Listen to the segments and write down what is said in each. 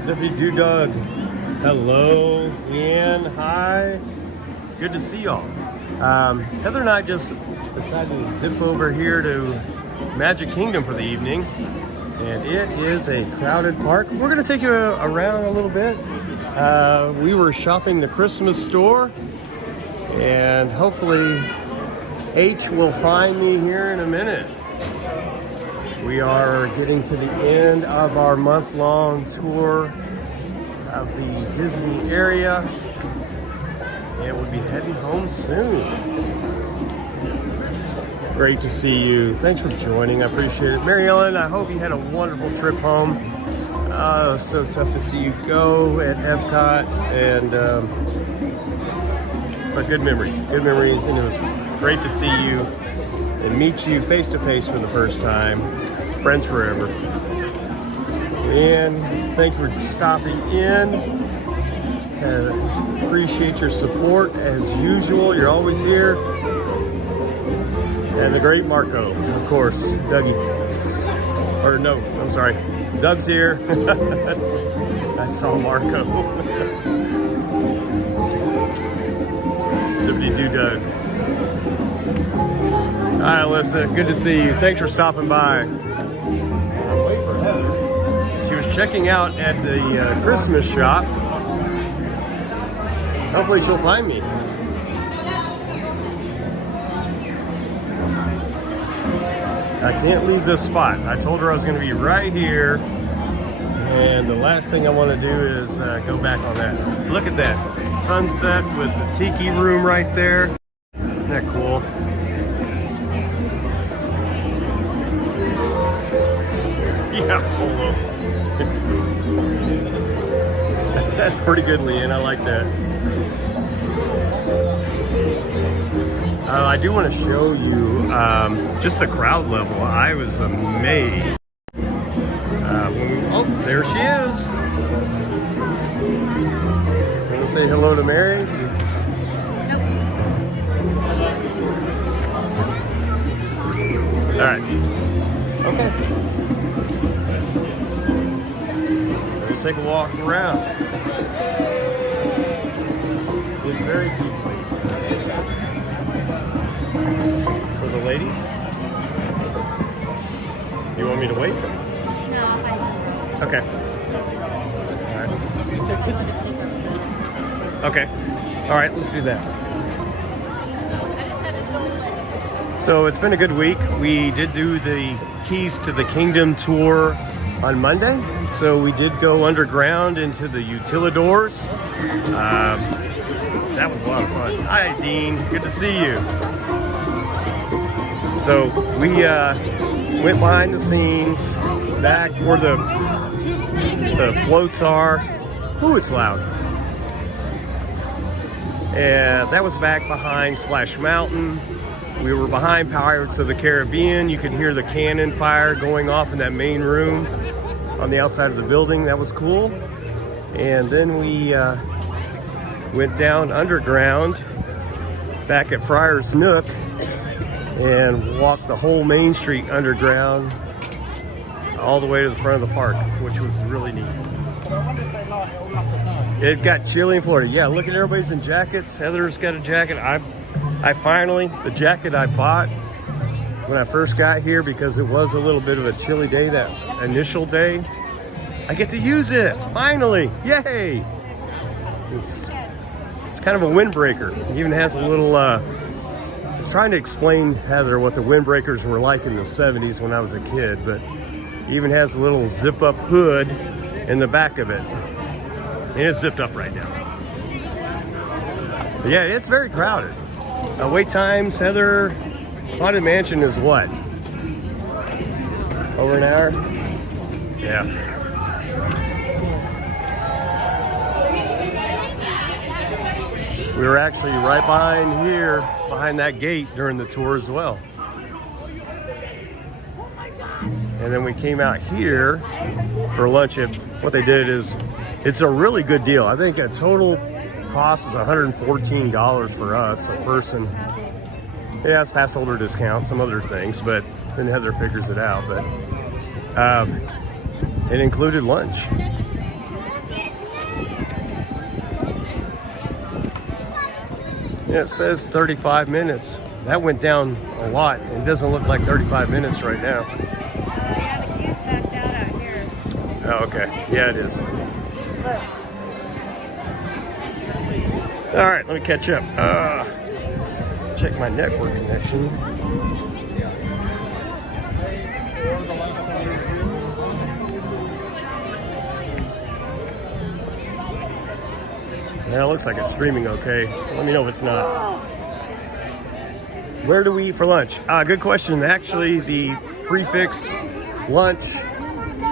Zippy Doo Dog. Hello, Ian. Hi. Good to see y'all. Heather and I just decided to zip over here to Magic Kingdom for the evening. And it is a crowded park. We're going to take you around a little bit. We were shopping the Christmas store. And hopefully H will find me here in a minute. We are getting to the end of our month-long tour of the Disney area, and we'll be heading home soon. Great to see you. Thanks for joining. I appreciate it. Mary Ellen, I hope you had a wonderful trip home. It was so tough to see you go at Epcot, and but good memories, and it was great to see you and meet you face to face for the first time. Friends forever. And thank you for stopping in. Appreciate your support as usual. You're always here. And the great Marco, of course, Dougie. Or no, I'm sorry. Doug's here. I saw Marco. Zippity Doo Doug. Hi, Alyssa. Good to see you. Thanks for stopping by. Wait for Heather. She was checking out at the Christmas shop. Hopefully she'll find me. I can't leave this spot. I told her I was going to be right here. And the last thing I want to do is go back on that. Look at that sunset with the tiki room right there. Isn't that cool? Yeah, polo. That's pretty good, Leanne. I like that. I do want to show you just the crowd level. I was amazed. Oh, there she is. Want to say hello to Mary? Nope. All right. Okay. Let's take a walk around. It's very deep. For the ladies? You want me to wait? No, I'll find something. Okay. All right. Okay. All right, let's do that. So it's been a good week. We did do the Keys to the Kingdom tour on Monday. So we did go underground into the Utilidors. That was a lot of fun. Hi, Dean. Good to see you. So we went behind the scenes, back where the floats are. Ooh, it's loud. And that was back behind Splash Mountain. We were behind Pirates of the Caribbean. You could hear the cannon fire going off in that main room on the outside of the building. That was cool. And then we went down underground back at Friar's Nook and walked the whole Main Street underground all the way to the front of the park, which was really neat. It got chilly in Florida. Yeah, look at everybody's in jackets. Heather's got a jacket. I finally, the jacket I bought when I first got here, because it was a little bit of a chilly day, that initial day, I get to use it, finally, yay! It's kind of a windbreaker. It even has a little, I'm trying to explain, Heather, what the windbreakers were like in the 70s when I was a kid, but it even has a little zip-up hood in the back of it. And it's zipped up right now. But yeah, it's very crowded. Wait times, Heather, Haunted Mansion is what? Over an hour? Yeah. We were actually right behind here, behind that gate during the tour as well. And then we came out here for lunch. What they did is, it's a really good deal. I think a total cost is $114 for us, a person. It has pass holder discount, some other things, but then Heather figures it out. But it included lunch. Yeah, it says 35 minutes. That went down a lot. It doesn't look like 35 minutes right now. Yeah, the queue's backed out out here. Oh, okay. Yeah, it is. All right, let me catch up. Check my network connection. Yeah, it looks like it's streaming okay. Let me know if it's not. Where do we eat for lunch? Good question. Actually, the prefix lunch,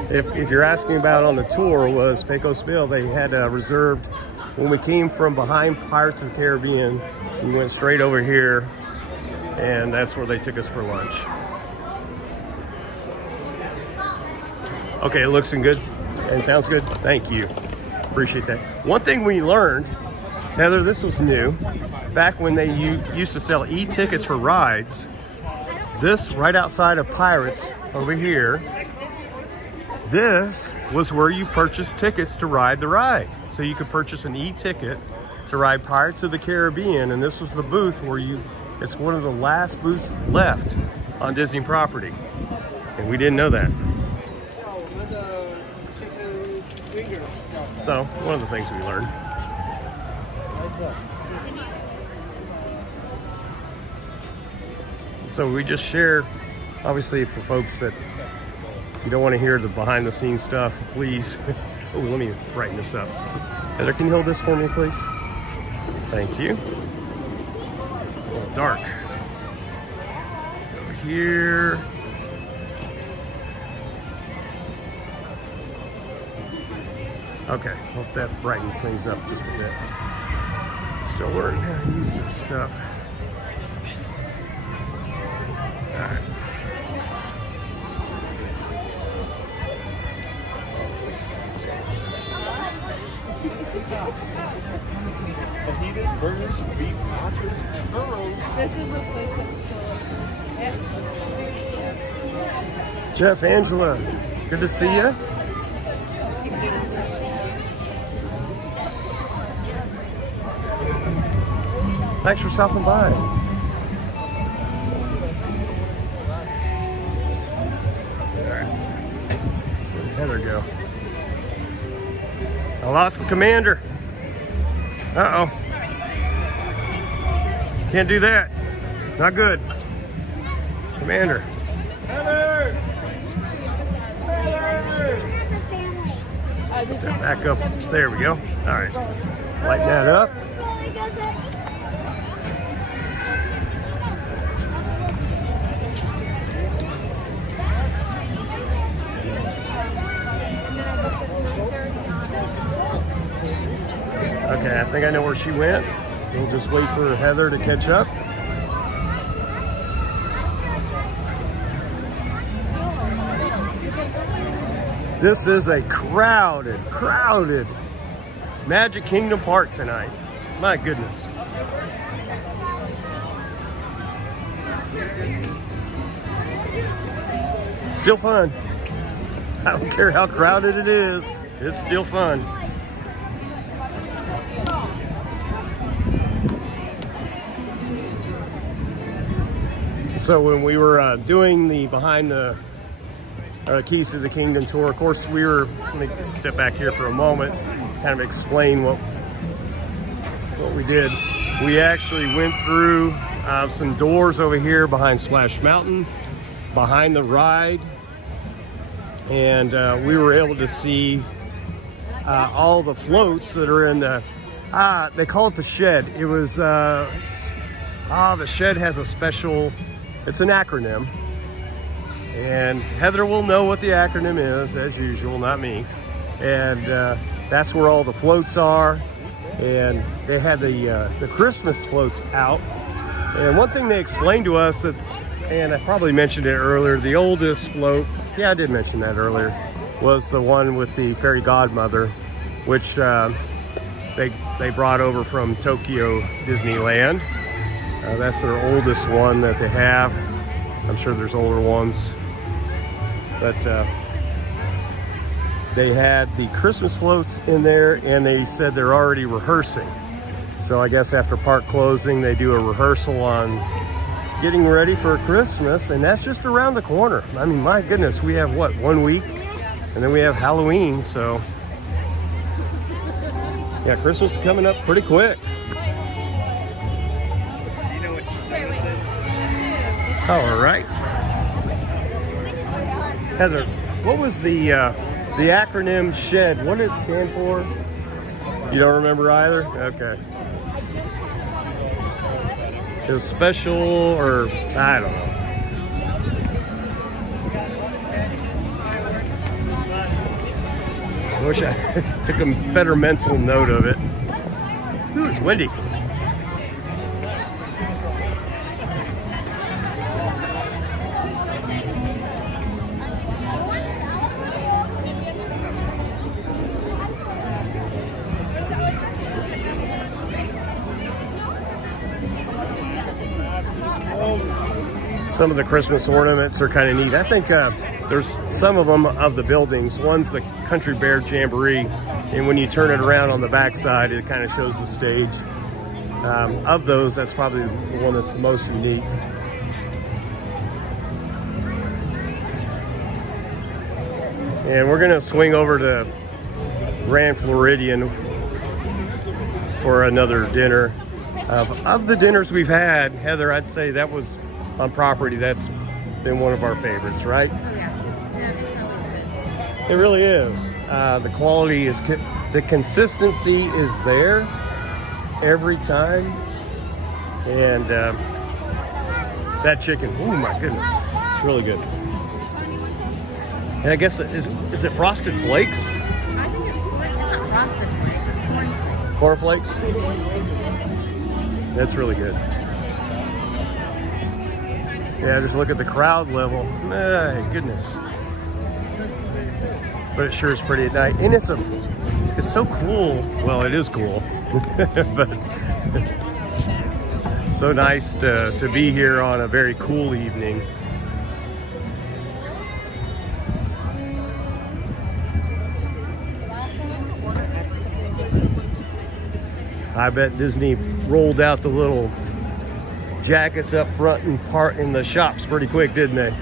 if you're asking about on the tour, was Pecos Bill. They had reserved when we came from behind Pirates of the Caribbean. We went straight over here, and that's where they took us for lunch. Okay, it looks good and sounds good. Thank you. Appreciate that. One thing we learned, Heather, this was new. Back when they used to sell e-tickets for rides, this right outside of Pirates over here, this was where you purchased tickets to ride the ride. So you could purchase an e-ticket to ride Pirates of the Caribbean, and this was the booth where it's one of the last booths left on Disney property. And we didn't know that. So, one of the things we learned. So we just share, obviously for folks that you don't want to hear the behind the scenes stuff, please. Oh, let me brighten this up. Heather, can you hold this for me, please? Thank you. It's a little dark. Over here. Okay, hope that brightens things up just a bit. Still learning how to use this stuff. All right. Fajitas, burgers, beef nachos, and churros. This is the place that's still. Jeff, Angela, good to see you. Thanks for stopping by. Where'd Heather go? I lost the commander. Uh-oh. Can't do that. Not good. Commander. Heather! Put that back up. There we go. All right. Lighten that up. Okay, I think I know where she went. We'll just wait for Heather to catch up. This is a crowded Magic Kingdom Park tonight. My goodness. Still fun. I don't care how crowded it is. It's still fun. So when we were doing the behind the Keys to the Kingdom tour, of course let me step back here for a moment, kind of explain what we did. We actually went through some doors over here behind Splash Mountain, behind the ride, and we were able to see all the floats that are in the, they call it the shed. It was, the shed has a special, it's an acronym. And Heather will know what the acronym is, as usual, not me. And that's where all the floats are. And they had the Christmas floats out. And one thing they explained to us, and I probably mentioned it earlier, the oldest float, yeah, I did mention that earlier, was the one with the fairy godmother, which they brought over from Tokyo Disneyland. That's their oldest one that they have. I'm sure there's older ones. But they had the Christmas floats in there, and they said they're already rehearsing. So I guess after park closing, they do a rehearsal on getting ready for Christmas, and that's just around the corner. I mean, my goodness, we have what, 1 week? And then we have Halloween, so yeah, Christmas is coming up pretty quick. All right. Heather, what was the acronym SHED? What did it stand for? You don't remember either? Okay. It was special, or I don't know. I wish I took a better mental note of it. Ooh, it's windy. Some of the Christmas ornaments are kind of neat. I think there's some of them of the buildings. One's the Country Bear Jamboree, and when you turn it around on the backside, it kind of shows the stage. Of those, that's probably the one that's the most unique. And we're gonna swing over to Grand Floridian for another dinner. Of the dinners we've had, Heather, I'd say that was on property, that's been one of our favorites, right? Oh yeah, it's always good. It really is. The quality is, the consistency is there every time. And that chicken, oh my goodness, it's really good. And I guess, is it Frosted Flakes? I think it's not frosted flakes, it's Corn Flakes? That's really good. Yeah, just look at the crowd level. My goodness. But it sure is pretty at night. And it's so cool. Well, it is cool. But so nice to be here on a very cool evening. I bet Disney rolled out the little jackets up front and part in the shops pretty quick, didn't they?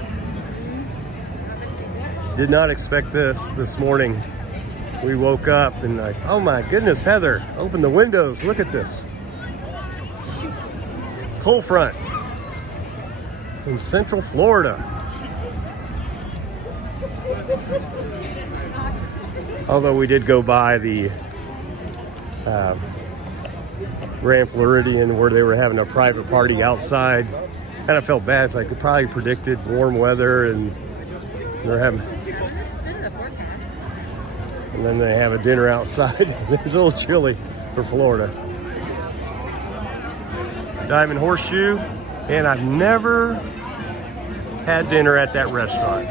Did not expect this morning. We woke up and like, oh my goodness, Heather, open the windows, look at this. Cold front in Central Florida. Although we did go by the Grand Floridian where they were having a private party outside. Kind of felt bad. It's like they probably predicted warm weather and they're having, and then they have a dinner outside. It's a little chilly for Florida. Diamond Horseshoe, and I've never had dinner at that restaurant.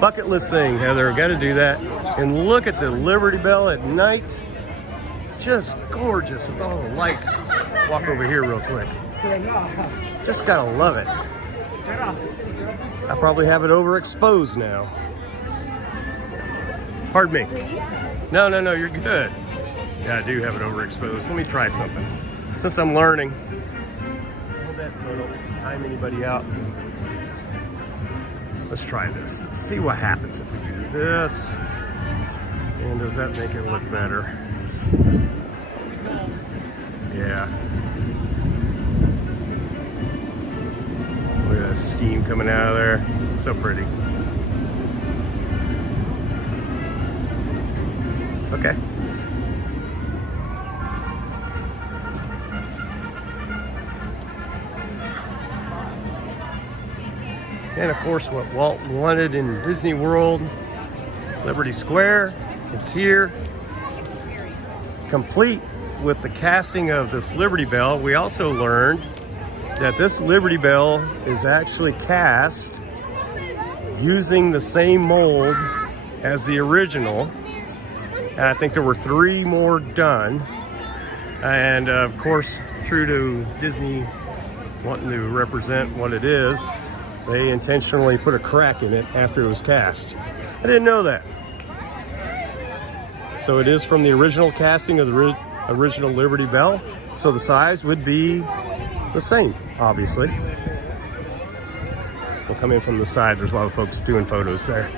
Bucket list thing, Heather, got to do that. And look at the Liberty Bell at night. Just gorgeous with all the lights. Let's walk over here real quick. Just gotta love it. I probably have it overexposed now. Pardon me. No, you're good. Yeah, I do have it overexposed. Let me try something. Since I'm learning. Hold that so I don't time anybody out. Let's try this. Let's see what happens if we do this. And does that make it look better? Yeah. Look at that steam coming out of there. So pretty. Okay. And of course what Walt wanted in Disney World, Liberty Square, it's here. Complete with the casting of this Liberty Bell. We also learned that this Liberty Bell is actually cast using the same mold as the original. And I think there were 3 more done. And of course, true to Disney wanting to represent what it is, they intentionally put a crack in it after it was cast. I didn't know that. So it is from the original casting of the original Liberty Bell. So the size would be the same, obviously. We'll come in from the side. There's a lot of folks doing photos there.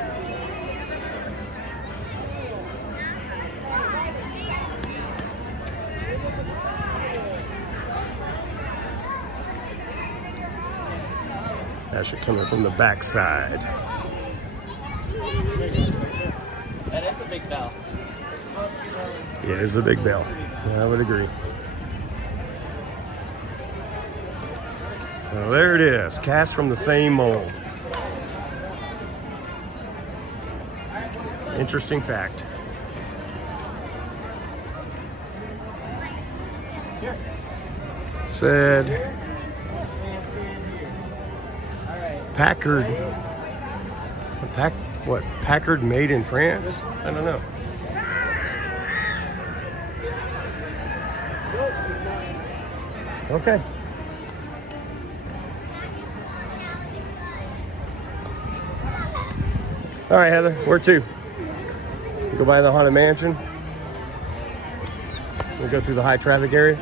That should come in from the back side. That is a big bell. It is a big bell. I would agree. So there it is, cast from the same mold. Interesting fact. Said Packard. Packard made in France? I don't know. Okay. All right, Heather, where to? Go by the Haunted Mansion. We go through the high traffic area.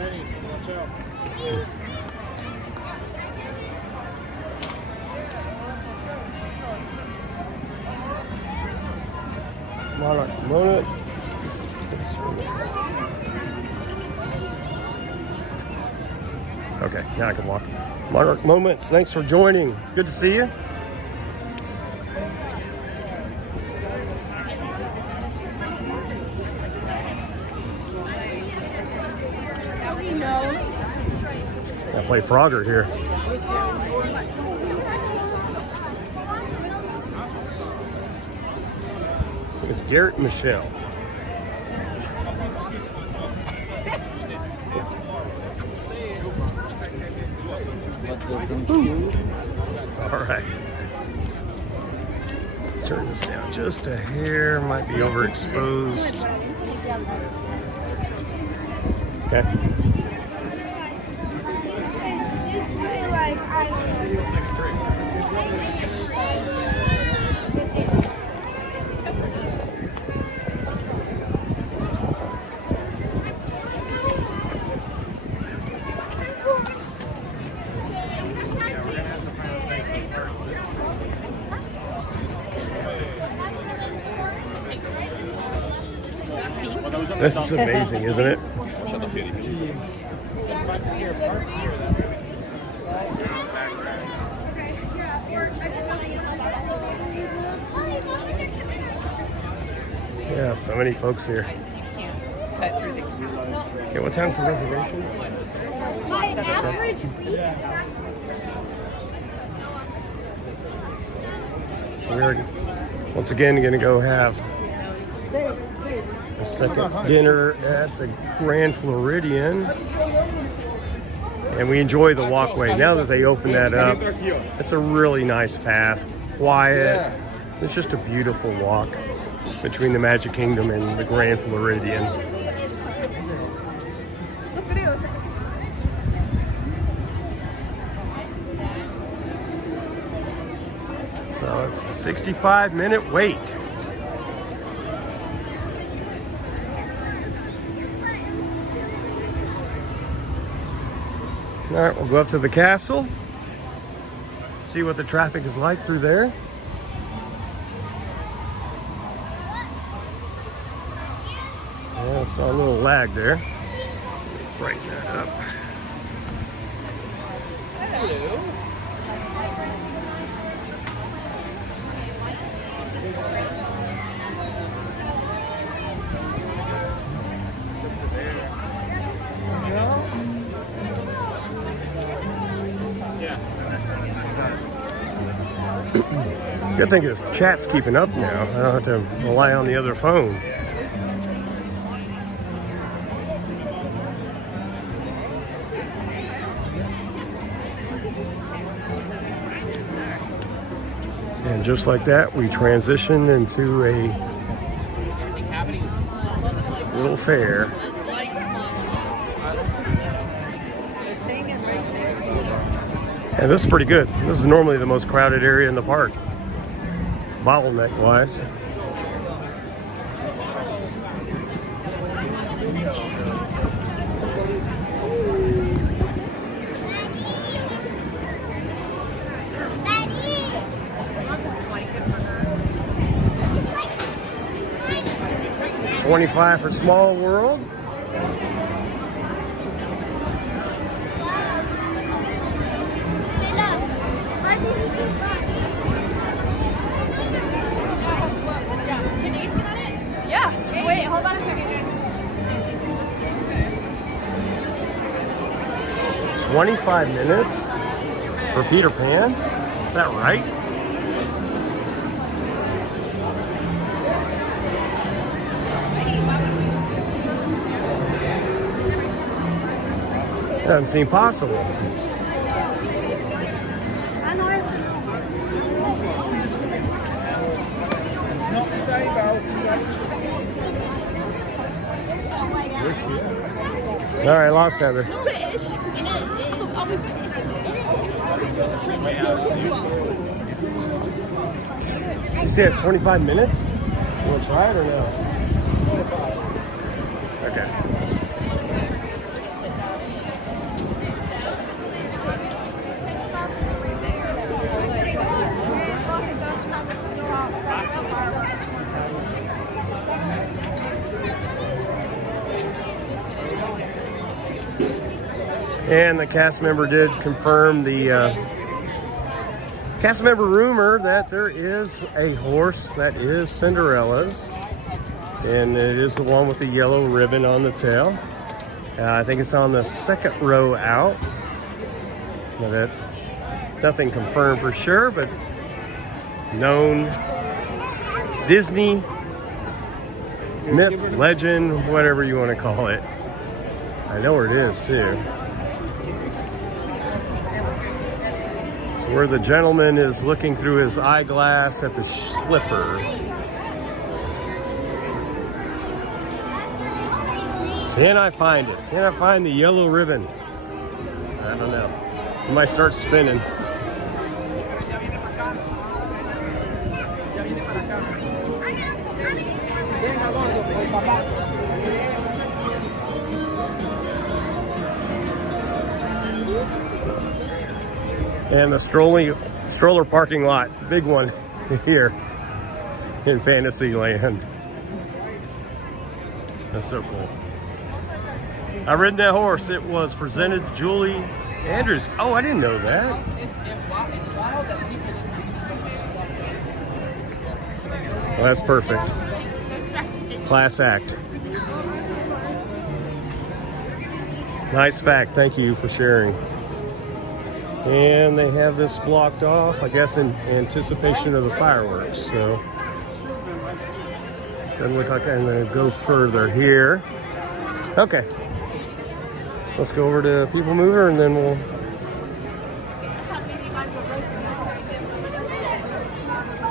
Monarch Moment. Okay, now I can walk. Monarch Moments, thanks for joining. Good to see you. I play Frogger here. It's Garrett Michelle. All right. Turn this down just a hair. Might be overexposed. Okay. This is amazing, isn't it? Yeah, so many folks here. Okay, what time's the reservation? So we're once again going to go have a second dinner at the Grand Floridian, and we enjoy the walkway. Now that they opened that up, it's a really nice path, quiet. It's just a beautiful walk between the Magic Kingdom and the Grand Floridian. So it's a 65-minute wait. All right, we'll go up to the castle, see what the traffic is like through there. Yeah, I saw a little lag there. Brighten that up. Hello. Good thing is chat's keeping up now. I don't have to rely on the other phone. And just like that, we transition into a little fair. And this is pretty good. This is normally the most crowded area in the park, bottleneck wise. $25 for Small World. Stella, why did you do that? Can you scan it? Yeah. Wait, hold on a second. 25 minutes for Peter Pan? Is that right? Doesn't seem possible. Not today, Val. All right, lost Heather. You say it's 25 minutes? You want to try it or no? Okay. And the cast member did confirm the cast member rumor that there is a horse that is Cinderella's, and it is the one with the yellow ribbon on the tail. I think it's on the second row out. But nothing confirmed for sure, but known Disney myth, legend, whatever you want to call it. I know where it is too. So where the gentleman is looking through his eyeglass at the slipper. Can I find it? Can I find the yellow ribbon? I don't know. It might start spinning. And the stroller parking lot, big one here in Fantasyland. That's so cool. I've ridden that horse. It was presented to Julie Andrews. Oh, I didn't know that. Well, that's perfect. Class act. Nice fact. Thank you for sharing. And they have this blocked off, I guess, in anticipation of the fireworks. So doesn't look like I'm going to go further here. Okay. Let's go over to People Mover and then we'll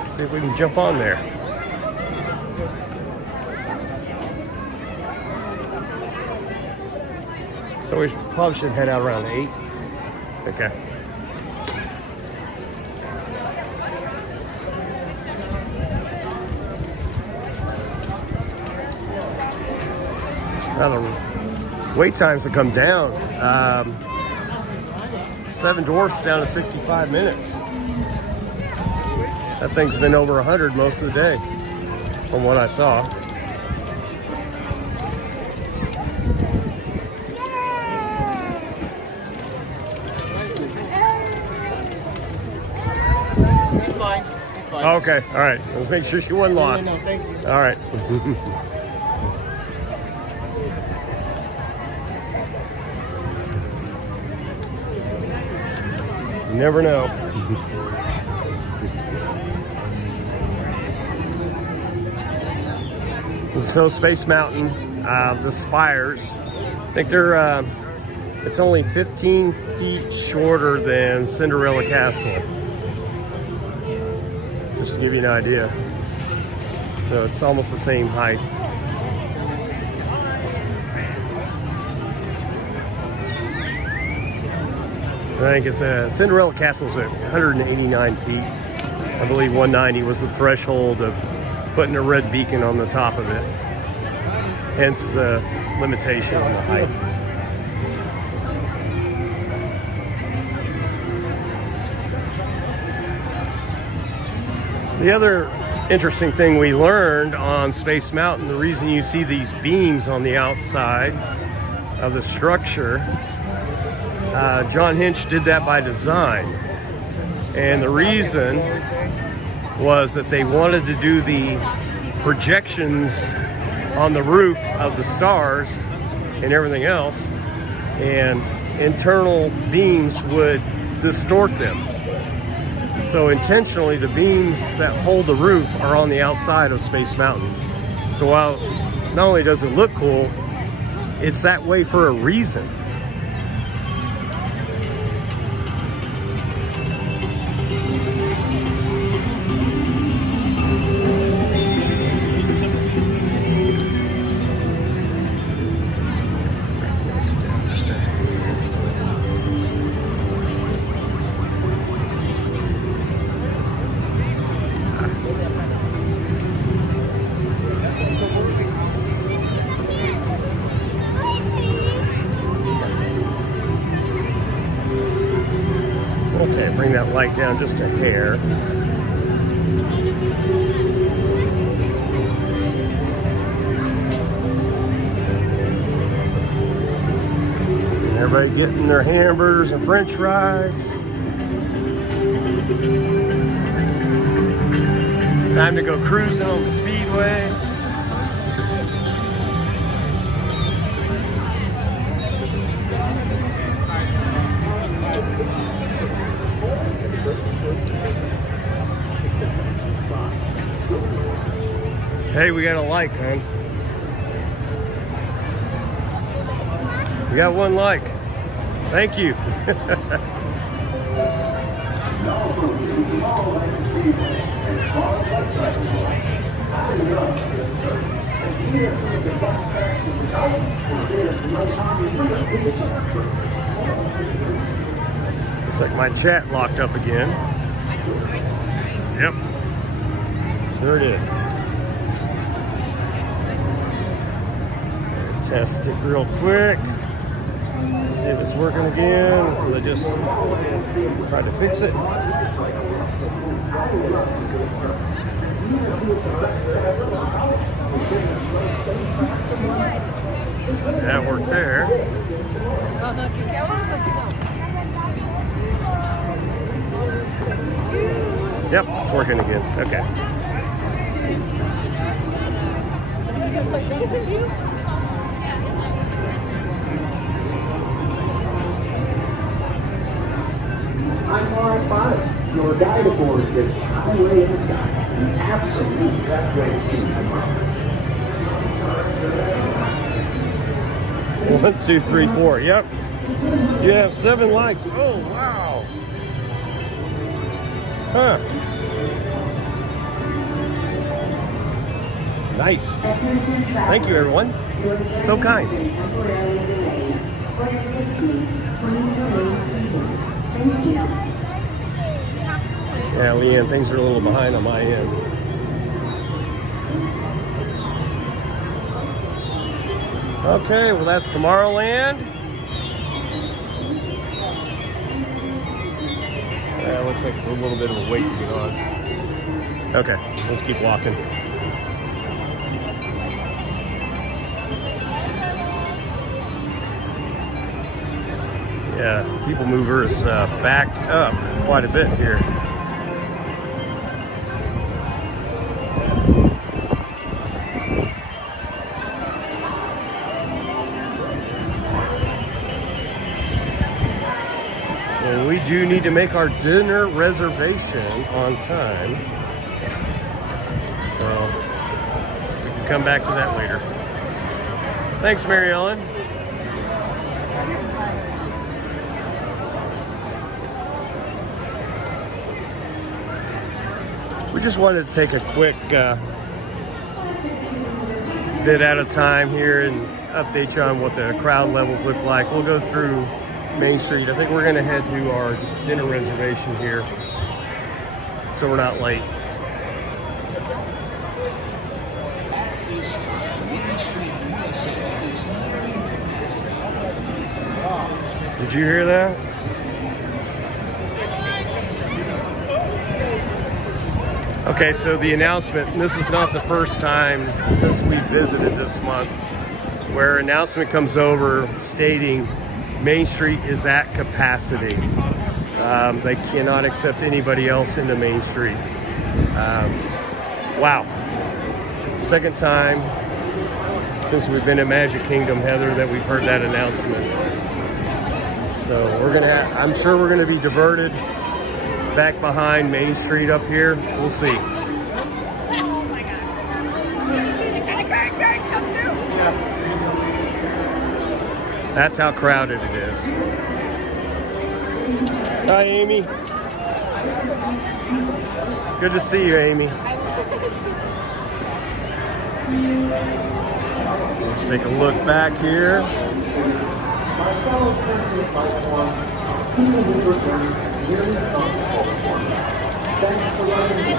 see if we can jump on there. So we probably should head out around 8. Okay. Now the wait times have come down. 7 Dwarfs down to 65 minutes. That thing's been over 100 most of the day, from what I saw. He's fine. He's fine. Okay, all right. Let's make sure she wasn't lost. No, thank you. All right. You never know. So Space Mountain, the spires, I think they're, it's only 15 feet shorter than Cinderella Castle. Just to give you an idea. So it's almost the same height. I think it's Cinderella Castle's at 189 feet. I believe 190 was the threshold of putting a red beacon on the top of it. Hence the limitation on the height. The other interesting thing we learned on Space Mountain, the reason you see these beams on the outside of the structure, John Hinch did that by design. And the reason was that they wanted to do the projections on the roof of the stars and everything else, and internal beams would distort them. So intentionally, the beams that hold the roof are on the outside of Space Mountain. So while not only does it look cool, it's that way for a reason. Okay, bring that light down just a hair. And everybody getting their hamburgers and french fries. Time to go cruising on the speedway. Hey, we got a like, hon. We got one like. Thank you. Looks like my chat locked up again. Yep. Sure did. Test it real quick. See if it's working again. Or they just try to fix it. That worked there. Yep, it's working again. Okay. I'm Line 5, your guide aboard this highway in the sky. The absolute best way to see tomorrow. 1, 2, 3, 4. Yep. You have 7 likes. Oh, wow. Huh. Nice. Thank you, everyone. So kind. Yeah, Leanne, things are a little behind on my end. Okay, well that's Tomorrowland. Looks like a little bit of a wait to get on. Okay, let's keep walking. Yeah, People Mover is backed up quite a bit here. And we do need to make our dinner reservation on time. So we can come back to that later. Thanks, Mary Ellen. We just wanted to take a quick bit at a time here and update you on what the crowd levels look like. We'll go through Main Street. I think we're going to head to our dinner reservation here so we're not late. Did you hear that? Okay, so the announcement, and this is not the first time since we visited this month, where announcement comes over stating Main Street is at capacity. They cannot accept anybody else into Main Street. Wow. Second time since we've been in Magic Kingdom, Heather, that we've heard that announcement. So I'm sure we're gonna be diverted back behind Main Street up here. We'll see. Oh my god. And the car charge come through. That's how crowded it is. Hi, Amy. Good to see you, Amy. Let's take a look back here. My fellow Century Flight ones, people who return has nearly come full form. Thanks for letting me.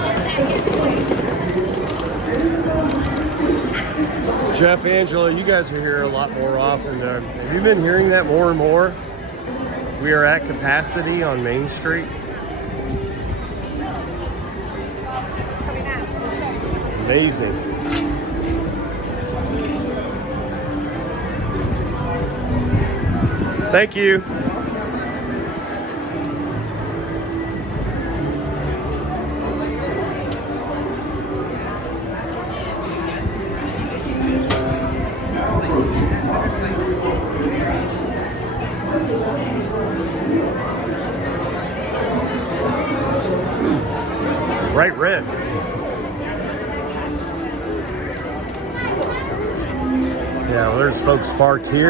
Jeff, Angela, you guys are here a lot more often. Have you been hearing that more and more? We are at capacity on Main Street. Amazing. Thank you. Bright red. Yeah, well, there's folks parked here.